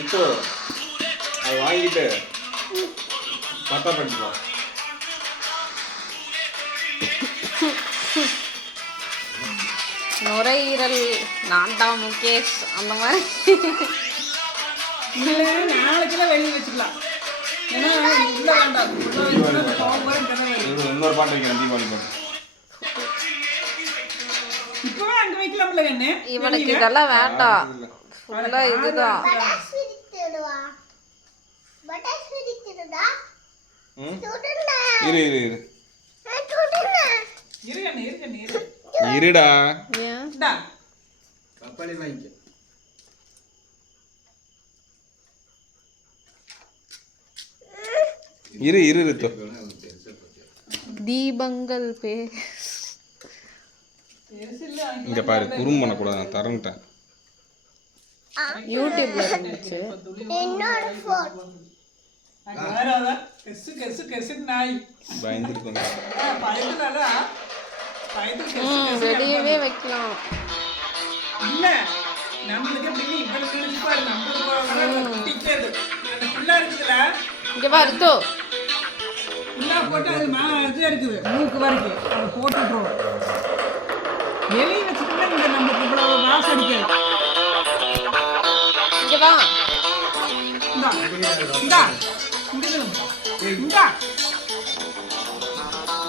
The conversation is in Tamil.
இப்போ அதை வாங்கிட்டு பத்தா பண்ணிக்கலாம். நுரையீரல் நான்டா முகேஷ் அந்த மாதிரி நாளைக்குலாம் வெளியே வச்சுக்கலாம். ஏன்னா உள்ள வேண்டாம். இன்னொரு பாட்டு வைக்கிறேன் தீபாவளி பாட்டு. இப்பவே அங்க வைக்கலாம்ல கண்ணு. இவனுக்கு இதெல்லாம் வேண்டாம். ஃபுல்லா இதுதான். இருடா கப்பாளி வாங்கிக்க. இரு தீபங்கள் பே இங்க பாரு, குறும் பண்ணக்கூடாது, நான் தரேன்ட்டேன். யூடியூப்ல இருந்துச்சு. வெளியவே வைக்கலாம். இங்க பாரு தோ போட்டு அது இது இருக்குது மூக்கு வரைக்கும் அதை போட்டுட்டுருவோம். வெளியே வச்சுக்கிட்டா இங்க நம்மளுக்கு இவ்வளவு வாசம் அடிக்காது. இங்க வா.